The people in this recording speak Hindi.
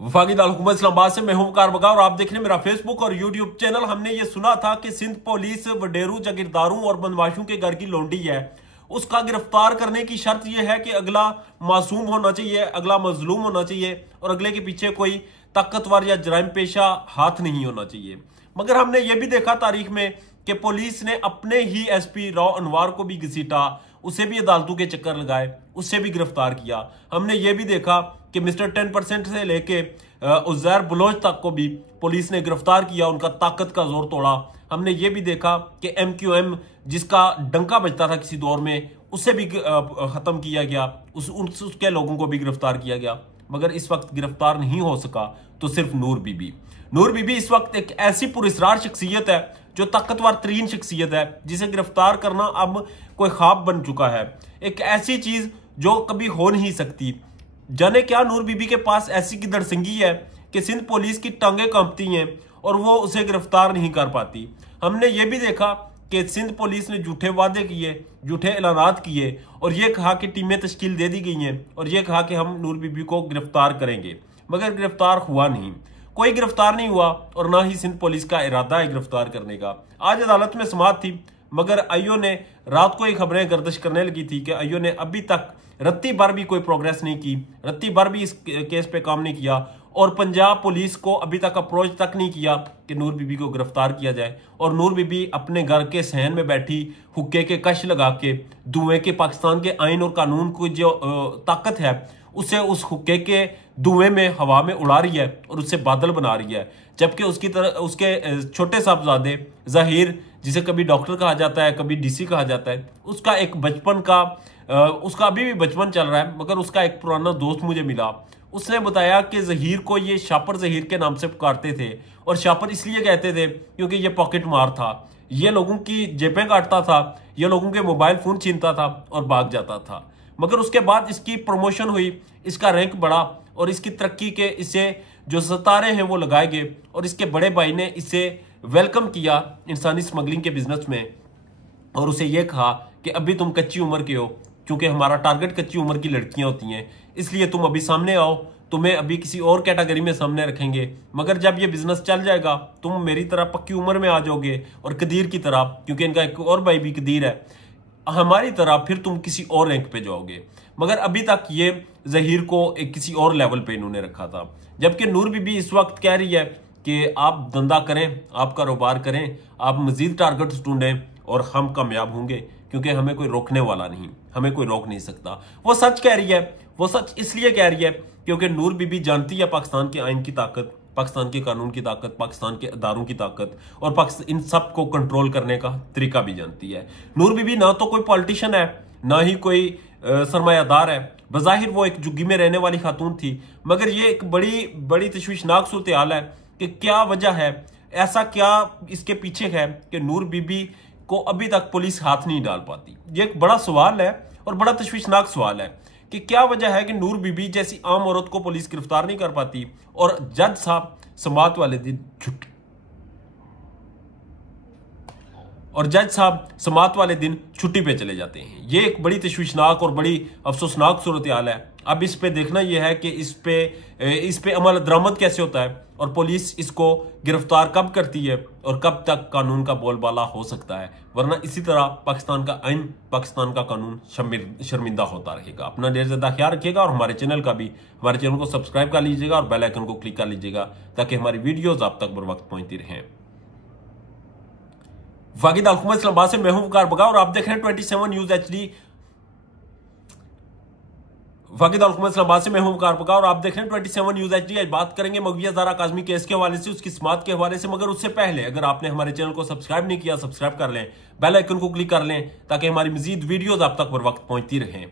वफाकी दारुल हुकूमत इस्लामाबाद से मैं हूं वकार बगा और आप देख रहे हैं मेरा फेसबुक और यूट्यूब चैनल। हमने ये सुना था कि सिंध पुलिस वडेरू जागीरदारों और बदमाशों के घर की लौंडी है, उसका गिरफ्तार करने की शर्त यह है कि अगला मासूम होना चाहिए, अगला मजलूम होना चाहिए और अगले के पीछे कोई ताकतवर या जराइम पेशा हाथ नहीं होना चाहिए। मगर हमने ये भी देखा तारीख में कि पुलिस ने अपने ही एसपी राव अनवार को भी घसीटा, उसे भी अदालतों के चक्कर लगाए, उससे भी गिरफ्तार किया। हमने ये भी देखा कि मिस्टर 10% से लेके उज़ैर बलोच तक को भी पुलिस ने गिरफ्तार किया, उनका ताकत का जोर तोड़ा। हमने ये भी देखा कि MQM जिसका डंका बजता था किसी दौर में, उससे भी खत्म किया गया, उसके लोगों को भी गिरफ्तार किया गया। मगर इस वक्त गिरफ्तार नहीं हो सका तो सिर्फ नूर बीबी इस वक्त एक ऐसी पुरस्कार शख्सियत है जो ताकतवर तरीन शख्सियत है, जिसे गिरफ्तार करना अब कोई ख्वाब बन चुका है, एक ऐसी चीज जो कभी हो नहीं सकती। जाने क्या नूर बीबी के पास ऐसी की दरसंगी है कि सिंध पुलिस की टांगें कांपती हैं और वो उसे गिरफ्तार नहीं कर पाती। हमने ये भी देखा कि सिंध पुलिस ने झूठे वादे किए, झूठे ऐलानात किए और ये कहा कि टीमें तश्कील दे दी गई हैं और ये कहा कि हम नूर बीबी को गिरफ्तार करेंगे, मगर गिरफ्तार हुआ नहीं, कोई गिरफ्तार नहीं हुआ और ना ही सिंध पुलिस का इरादा है गिरफ्तार करने का। आज अदालत में समाअत थी, मगर आईओ ने रात को ही खबरें गर्दिश करने लगी थी कि आईओ ने अभी तक रत्ती भर भी कोई प्रोग्रेस नहीं की, रत्ती भर भी इस केस पे काम नहीं किया और पंजाब पुलिस को अभी तक अप्रोच तक नहीं किया कि नूर बीबी को गिरफ्तार किया जाए। और नूर बीबी अपने घर के सहन में बैठी हुक्के के कश लगा के धुएं के पाकिस्तान के आइन और कानून की जो ताकत है उसे उस हुक्के के धुएं में हवा में उड़ा रही है और उससे बादल बना रही है। जबकि उसकी तरह उसके छोटे साहबजादे जहीर, जिसे कभी डॉक्टर कहा जाता है, कभी DC कहा जाता है, उसका एक बचपन का उसका अभी भी बचपन चल रहा है, मगर उसका एक पुराना दोस्त मुझे मिला, उसने बताया कि जहीर को ये शापर जहीर के नाम से पुकारते थे और शापर इसलिए कहते थे क्योंकि ये पॉकेट मार था, ये लोगों की जेबें काटता था, ये लोगों के मोबाइल फोन छीनता था और भाग जाता था। मगर उसके बाद इसकी प्रमोशन हुई, इसका रैंक बढ़ा और इसकी तरक्की के इसे जो सितारे हैं वो लगाए गए और इसके बड़े भाई ने इसे वेलकम किया इंसानी स्मगलिंग के बिजनेस में और उसे ये कहा कि अभी तुम कच्ची उम्र के हो, क्योंकि हमारा टारगेट कच्ची उम्र की लड़कियां होती हैं, इसलिए तुम अभी सामने आओ, तुम्हें अभी किसी और कैटेगरी में सामने रखेंगे, मगर जब ये बिजनेस चल जाएगा तुम मेरी तरह पक्की उम्र में आ जाओगे और कदीर की तरह, क्योंकि इनका एक और भाई भी कदीर है, हमारी तरह फिर तुम किसी और रैंक पे जाओगे। मगर अभी तक ये जहीर को एक किसी और लेवल पे इन्होंने रखा था। जबकि नूर बीबी इस वक्त कह रही है कि आप धंधा करें, आप कारोबार करें, आप मजीद टारगेट्स ढूंढें और हम कामयाब होंगे, क्योंकि हमें कोई रोकने वाला नहीं, हमें कोई रोक नहीं सकता। वो सच कह रही है, वो सच इसलिए कह रही है क्योंकि नूर बीबी जानती है पाकिस्तान के आइन की ताकत, पाकिस्तान के कानून की ताकत, पाकिस्तान के अदारों की ताकत और इन सब को कंट्रोल करने का तरीका भी जानती है। नूर बीबी ना तो कोई पॉलिटिशियन है, ना ही कोई सरमायादार है, बज़ाहिर वो एक झुग्गी में रहने वाली खातून थी, मगर ये एक बड़ी बड़ी तशवीशनाक सूरत हाल है कि क्या वजह है, ऐसा क्या इसके पीछे है कि नूर बीबी को अभी तक पुलिस हाथ नहीं डाल पाती। ये एक बड़ा सवाल है और बड़ा तशवीशनाक सवाल है कि क्या वजह है कि नूर बीबी जैसी आम औरत को पुलिस गिरफ्तार नहीं कर पाती और जज साहब समाअत वाले दिन छुट्टी पे चले जाते हैं। ये एक बड़ी तशवीशनाक और बड़ी अफसोसनाक सूरत हाल है। अब इस पे देखना यह है कि इस पे अमल दरामद कैसे होता है और पुलिस इसको गिरफ्तार कब करती है और कब तक कानून का बोलबाला हो सकता है, वरना इसी तरह पाकिस्तान का आइन, पाकिस्तान का कानून शर्मिंदा होता रहेगा। अपना ढेर ज्यादा ख्याल रखिएगा और हमारे चैनल को सब्सक्राइब कर लीजिएगा और बेल आइकन को क्लिक कर लीजिएगा ताकि हमारी वीडियोज आप तक बर वक्त पहुंचती रहें। वफाकी दारुल हुकूमत इस्लामाबाद से मैं हूं वकार बगा और आप देख रहे हैं 27 न्यूज HD। वफाकी दारुल हुकूमत इस्लामाबाद से मैं हूं वकार बगा और आप देख रहे हैं 27 न्यूज HD। आज बात करेंगे मगविया ज़ारा काज़मी केस के हवाले से, उसकी समाअत के हवाले से। मगर उससे पहले अगर आपने हमारे चैनल को सब्सक्राइब नहीं किया, सब्सक्राइब कर लें, बेल आइकन को क्लिक कर लें ताकि हमारी मजीद वीडियोज आप तक बर वक्त पहुंचती रहें।